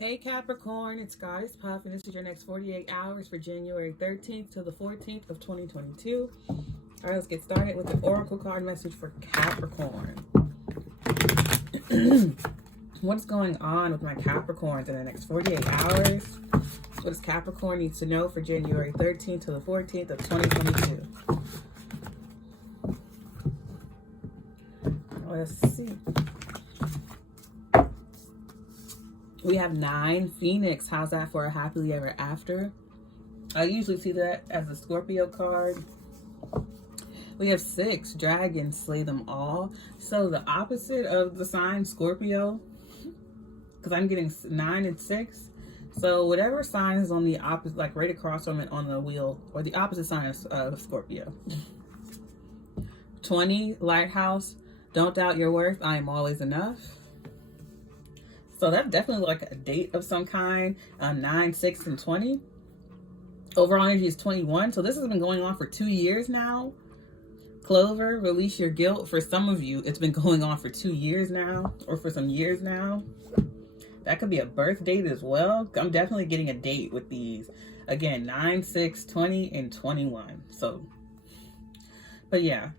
Hey Capricorn, it's Goddess Puff, and this is your next 48 hours for January 13th to the 14th of 2022. All right, let's get started with the Oracle card message for Capricorn. What's going on with my Capricorns in the next 48 hours? What does Capricorn need to know for January 13th to the 14th of 2022? Let's see. We have 9 Phoenix. How's that for a happily ever after? I usually see that as a Scorpio card. We have 6 Dragons. Slay them all. So the opposite of the sign Scorpio, because I'm getting 9 and 6. So whatever sign is on the opposite, like right across from it on the wheel, or the opposite sign of Scorpio. 20 Lighthouse. Don't doubt your worth. I am always enough. So that's definitely like a date of some kind. 9, 6, and 20. Overall energy is 21. So this has been going on for 2 years now. Clover, release your guilt. For some of you, it's been going on for 2 years now, or for some years now. That could be a birth date as well. I'm definitely getting a date with these. Again, 9, 6, 20, and 21. So, but yeah.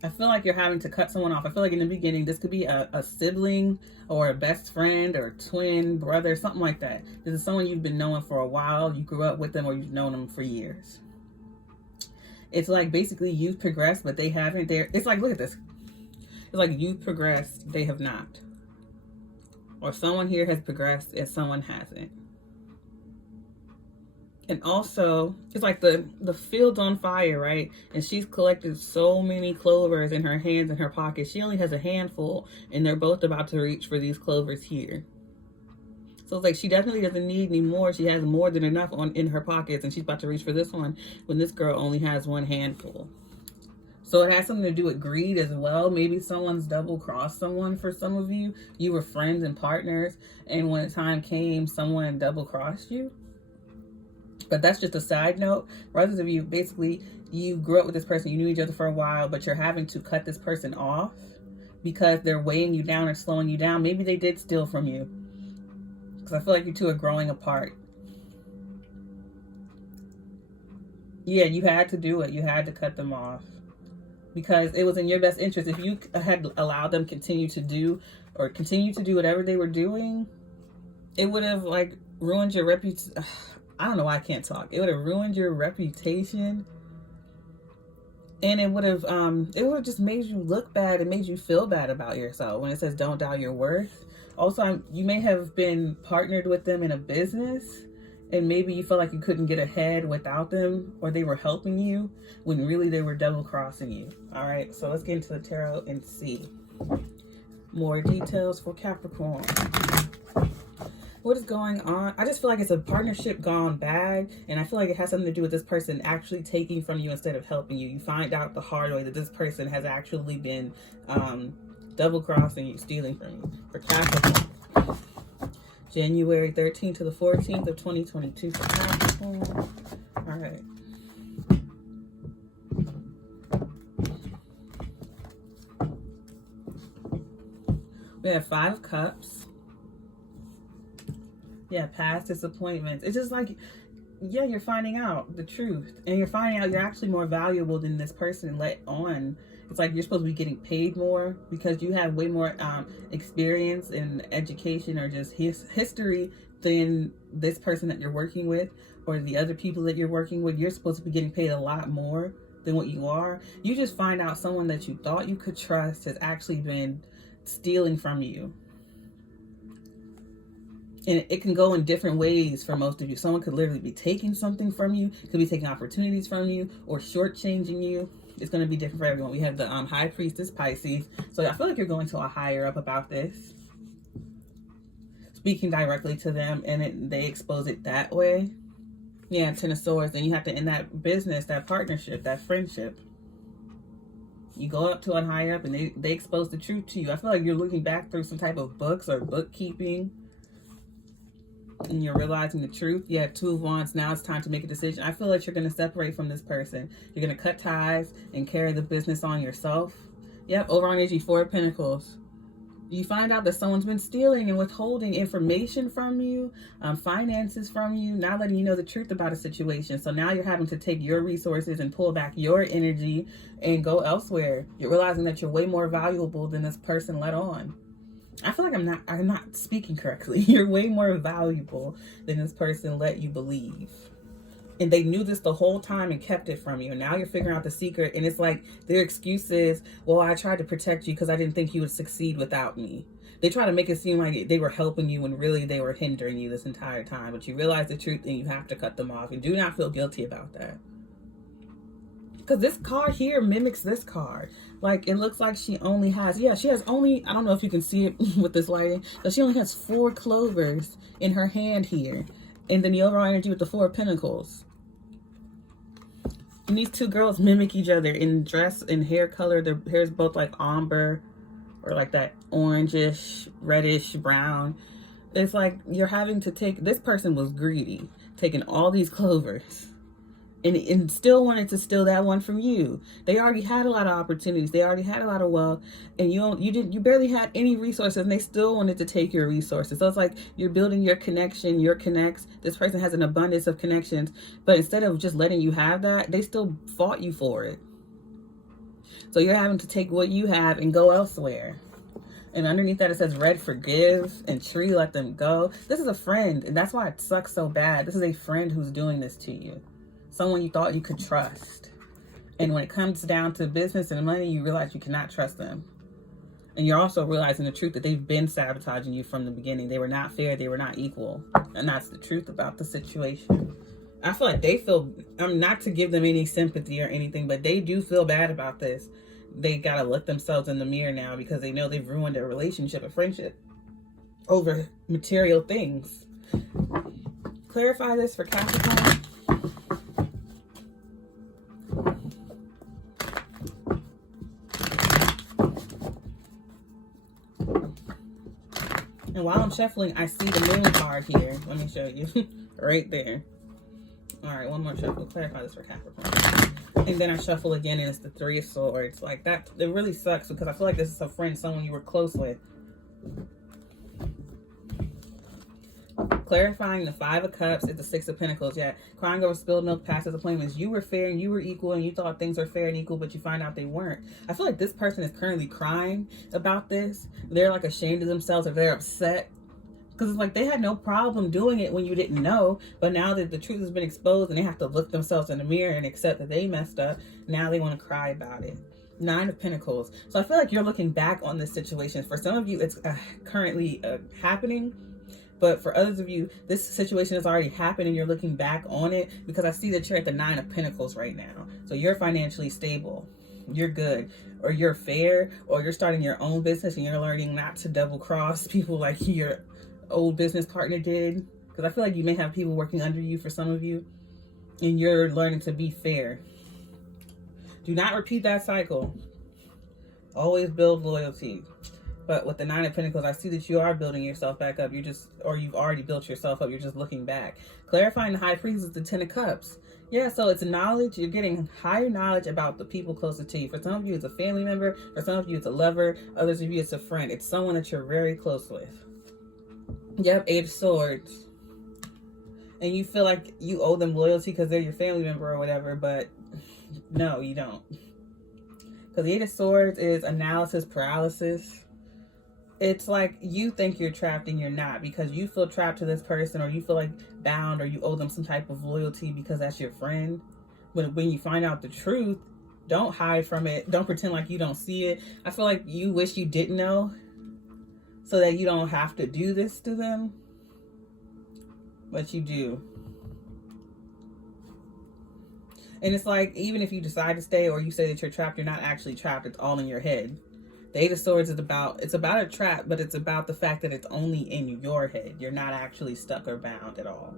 I feel like you're having to cut someone off. I feel like in the beginning, this could be a sibling or a best friend or a twin brother, something like that. This is someone you've been knowing for a while. You grew up with them or you've known them for years. It's like basically you've progressed, but they haven't. It's like, look at this. It's like you've progressed, they have not. Or someone here has progressed and someone hasn't. And also, it's like the field's on fire, right? And she's collected so many clovers in her hands and her pockets. She only has a handful, and they're both about to reach for these clovers here. So it's like she definitely doesn't need any more. She has more than enough in her pockets, and she's about to reach for this one when this girl only has one handful. So it has something to do with greed as well. Maybe someone's double-crossed someone for some of you. You were friends and partners, and when the time came, someone double-crossed you. But that's just a side note. For others of you, basically, you grew up with this person, you knew each other for a while, but you're having to cut this person off because they're weighing you down or slowing you down. Maybe they did steal from you. Because I feel like you two are growing apart. Yeah, you had to do it. You had to cut them off. Because it was in your best interest. If you had allowed them continue to do whatever they were doing, it would have like ruined your reputation. I don't know why I can't talk. It would have ruined your reputation. And it would have just made you look bad. It made you feel bad about yourself when it says don't doubt your worth. Also, you may have been partnered with them in a business and maybe you felt like you couldn't get ahead without them, or they were helping you when really they were double crossing you. All right, so let's get into the tarot and see more details for Capricorn. What is going on? I just feel like it's a partnership gone bad, and I feel like it has something to do with this person actually taking from you instead of helping you. You find out the hard way that this person has actually been double-crossing you, stealing from you. For Capricorn, January 13th to the 14th of 2022 for Capricorn. All right. We have 5 of Cups. Yeah, past disappointments. It's just like, yeah, you're finding out the truth. And you're finding out you're actually more valuable than this person let on. It's like you're supposed to be getting paid more because you have way more experience in education or just history than this person that you're working with or the other people that you're working with. You're supposed to be getting paid a lot more than what you are. You just find out someone that you thought you could trust has actually been stealing from you. And it can go in different ways for most of you. Someone could literally be taking something from you, could be taking opportunities from you, or shortchanging you. It's going to be different for everyone. We have the High Priestess Pisces. So I feel like you're going to a higher up about this. Speaking directly to them, and they expose it that way. Yeah, 10 of Swords. And you have to end that business, that partnership, that friendship. You go up to a higher up, and they expose the truth to you. I feel like you're looking back through some type of books or bookkeeping. And you're realizing the truth. You have 2 of Wands. Now it's time to make a decision. I feel like you're going to separate from this person. You're going to cut ties and carry the business on yourself. Yep, overall energy, 4 of Pentacles. You find out that someone's been stealing and withholding information from you, finances from you, not letting you know the truth about a situation. So now you're having to take your resources and pull back your energy and go elsewhere. You're realizing that you're way more valuable than this person let on. I feel like I'm not speaking correctly. You're way more valuable than this person let you believe. And they knew this the whole time and kept it from you. And now you're figuring out the secret. And it's like their excuse is, well, I tried to protect you because I didn't think you would succeed without me. They try to make it seem like they were helping you when really they were hindering you this entire time. But you realize the truth and you have to cut them off. And do not feel guilty about that. Because this card here mimics this card. Like, it looks like she only has, she has only, I don't know if you can see it with this lighting, but she only has 4 clovers in her hand here. And then the overall energy with the 4 of Pentacles. And these two girls mimic each other in dress and hair color. Their hair is both like ombre or like that orangish, reddish, brown. It's like you're having to take, this person was greedy, taking all these clovers and still wanted to steal that one from you. They already had a lot of opportunities. They already had a lot of wealth, and you barely had any resources, and they still wanted to take your resources. So it's like you're building your connection, your connects. This person has an abundance of connections, but instead of just letting you have that, they still fought you for it. So you're having to take what you have and go elsewhere. And underneath that, it says red, forgive, and tree, let them go. This is a friend, and that's why it sucks so bad. This is a friend who's doing this to you. Someone you thought you could trust. And when it comes down to business and money, you realize you cannot trust them. And you're also realizing the truth that they've been sabotaging you from the beginning. They were not fair. They were not equal. And that's the truth about the situation. I feel like they feel, not to give them any sympathy or anything, but they do feel bad about this. They got to look themselves in the mirror now because they know they've ruined their relationship and friendship over material things. Clarify this for Capricorn. And while I'm shuffling, I see the moon card here. Let me show you. Right there. All right, one more shuffle. Clarify this for Capricorn. And then I shuffle again, and it's the 3 of Swords. Like that, it really sucks because I feel like this is a friend, someone you were close with. Clarifying the 5 of Cups is the 6 of Pentacles. Yeah, crying over spilled milk passes the flame is you were fair and you were equal and you thought things were fair and equal, but you find out they weren't. I feel like this person is currently crying about this. They're like ashamed of themselves, or they're upset. Because it's like they had no problem doing it when you didn't know, but now that the truth has been exposed and they have to look themselves in the mirror and accept that they messed up, now they want to cry about it. 9 of Pentacles. So I feel like you're looking back on this situation. For some of you, it's currently happening. But for others of you, this situation has already happened and you're looking back on it, because I see that you're at the 9 of Pentacles right now. So you're financially stable. You're good. Or you're fair. Or you're starting your own business and you're learning not to double cross people like your old business partner did. Because I feel like you may have people working under you for some of you. And you're learning to be fair. Do not repeat that cycle. Always build loyalty. But with the 9 of Pentacles, I see that you are building yourself back up. You've already built yourself up. You're just looking back. Clarifying the High Priest is the 10 of Cups. Yeah, so it's knowledge. You're getting higher knowledge about the people closest to you. For some of you, it's a family member. For some of you, it's a lover. Others of you, it's a friend. It's someone that you're very close with. Yep, 8 of Swords. And you feel like you owe them loyalty because they're your family member or whatever, but no, you don't. Because the 8 of Swords is analysis paralysis. It's like you think you're trapped and you're not, because you feel trapped to this person, or you feel like bound, or you owe them some type of loyalty because that's your friend. But when you find out the truth, don't hide from it. Don't pretend like you don't see it. I feel like you wish you didn't know so that you don't have to do this to them. But you do. And it's like, even if you decide to stay or you say that you're trapped, you're not actually trapped. It's all in your head. The 8 of Swords is about a trap, but it's about the fact that it's only in your head. You're not actually stuck or bound at all.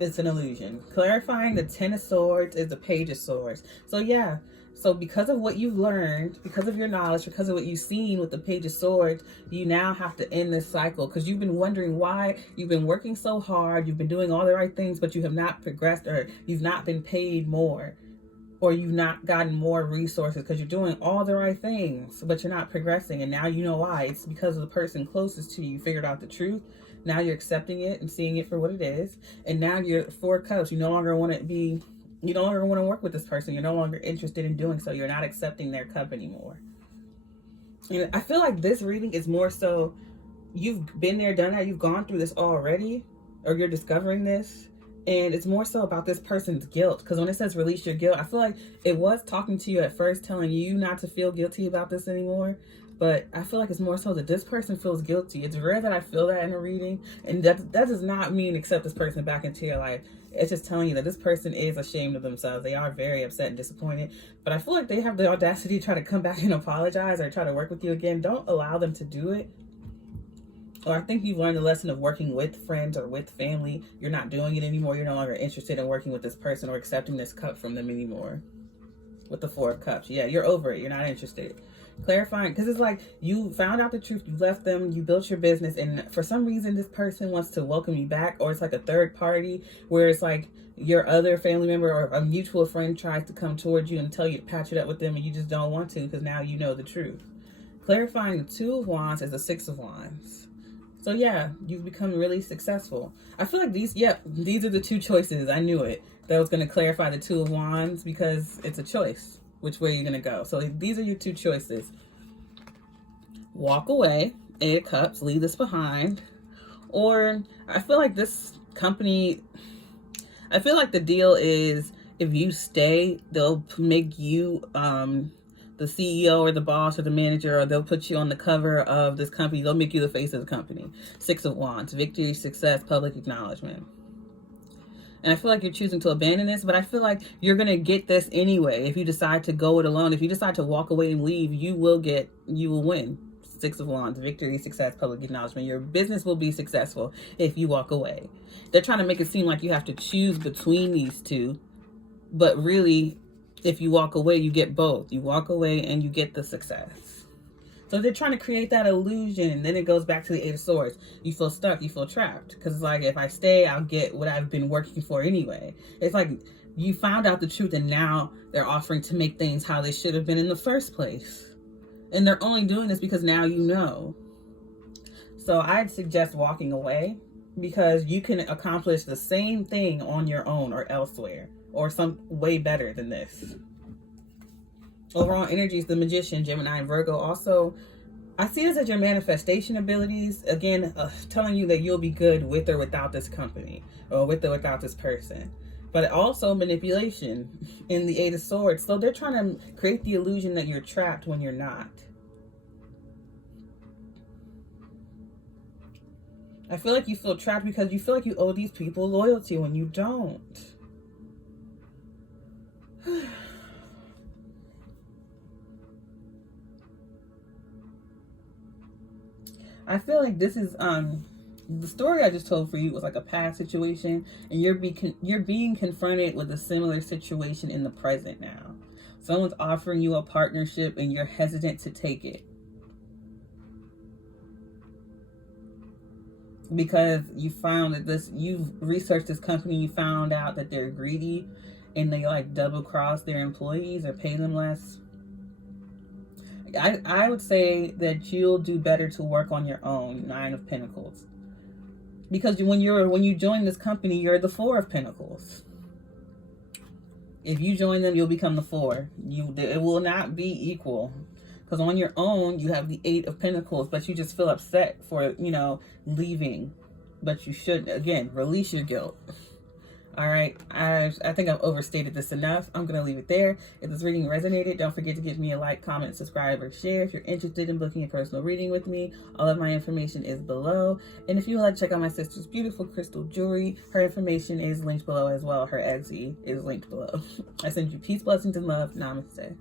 It's an illusion. Clarifying the 10 of Swords is the Page of Swords. So yeah, so because of what you've learned, because of your knowledge, because of what you've seen with the Page of Swords, you now have to end this cycle, because you've been wondering why. You've been working so hard, you've been doing all the right things, but you have not progressed, or you've not been paid more. or you've not gotten more resources because you're doing all the right things, but you're not progressing. And now you know why. It's because of the person closest to you. You figured out the truth. Now you're accepting it and seeing it for what it is. And now you're 4 cups. You no longer want to work with this person. You're no longer interested in doing so. You're not accepting their cup anymore. And I feel like this reading is more so you've been there, done that. You've gone through this already, or you're discovering this. And it's more so about this person's guilt. Because when it says release your guilt, I feel like it was talking to you at first, telling you not to feel guilty about this anymore. But I feel like it's more so that this person feels guilty. It's rare that I feel that in a reading. And that does not mean accept this person back into your life. It's just telling you that this person is ashamed of themselves. They are very upset and disappointed. But I feel like they have the audacity to try to come back and apologize or try to work with you again. Don't allow them to do it. Or I think you've learned the lesson of working with friends or with family. You're not doing it anymore. You're no longer interested in working with this person or accepting this cup from them anymore. With the 4 of Cups. Yeah, you're over it. You're not interested. Clarifying, because it's like you found out the truth, you left them, you built your business, and for some reason this person wants to welcome you back, or it's like a third party where it's like your other family member or a mutual friend tries to come towards you and tell you to patch it up with them, and you just don't want to because now you know the truth. Clarifying the 2 of Wands is the 6 of Wands. So yeah, you've become really successful. I feel like these are the 2 choices. I knew it. That was going to clarify the 2 of Wands because it's a choice which way you're going to go. So these are your 2 choices. Walk away, 8 of Cups, leave this behind. Or I feel like this company, I feel like the deal is if you stay, they'll make you the CEO or the boss or the manager, or they'll put you on the cover of this company. They'll make you the face of the company. 6 of Wands, victory, success, public acknowledgement. And I feel like you're choosing to abandon this, but I feel like you're going to get this anyway. If you decide to go it alone, if you decide to walk away and leave, you will win. 6 of Wands, victory, success, public acknowledgement. Your business will be successful if you walk away. They're trying to make it seem like you have to choose between these 2, but really, if you walk away, you get both. You walk away and you get the success. So they're trying to create that illusion. Then it goes back to the 8 of Swords. You feel stuck. You feel trapped. Because it's like, if I stay, I'll get what I've been working for anyway. It's like you found out the truth and now they're offering to make things how they should have been in the first place. And they're only doing this because now you know. So I'd suggest walking away because you can accomplish the same thing on your own or elsewhere. Or some way better than this. Overall energies, the Magician, Gemini, and Virgo. Also, I see this as your manifestation abilities. Again, telling you that you'll be good with or without this company. Or with or without this person. But also manipulation in the 8 of Swords. So they're trying to create the illusion that you're trapped when you're not. I feel like you feel trapped because you feel like you owe these people loyalty when you don't. I feel like this is the story I just told for you was like a past situation, and you're being confronted with a similar situation in the present now. Someone's offering you a partnership and you're hesitant to take it because you found that you've researched this company, you found out that they're greedy and they like double cross their employees or pay them less. I would say that you'll do better to work on your own. 9 of Pentacles. Because when you join this company, you're the 4 of Pentacles. If you join them, you'll become the 4. It will not be equal. Because on your own, you have the 8 of Pentacles, but you just feel upset for, leaving. But you should, again, release your guilt. All right, I think I've overstated this enough. I'm going to leave it there. If this reading resonated, don't forget to give me a like, comment, subscribe, or share. If you're interested in booking a personal reading with me, all of my information is below. And if you would like to check out my sister's beautiful crystal jewelry, her information is linked below as well. Her Etsy is linked below. I send you peace, blessings, and love. Namaste.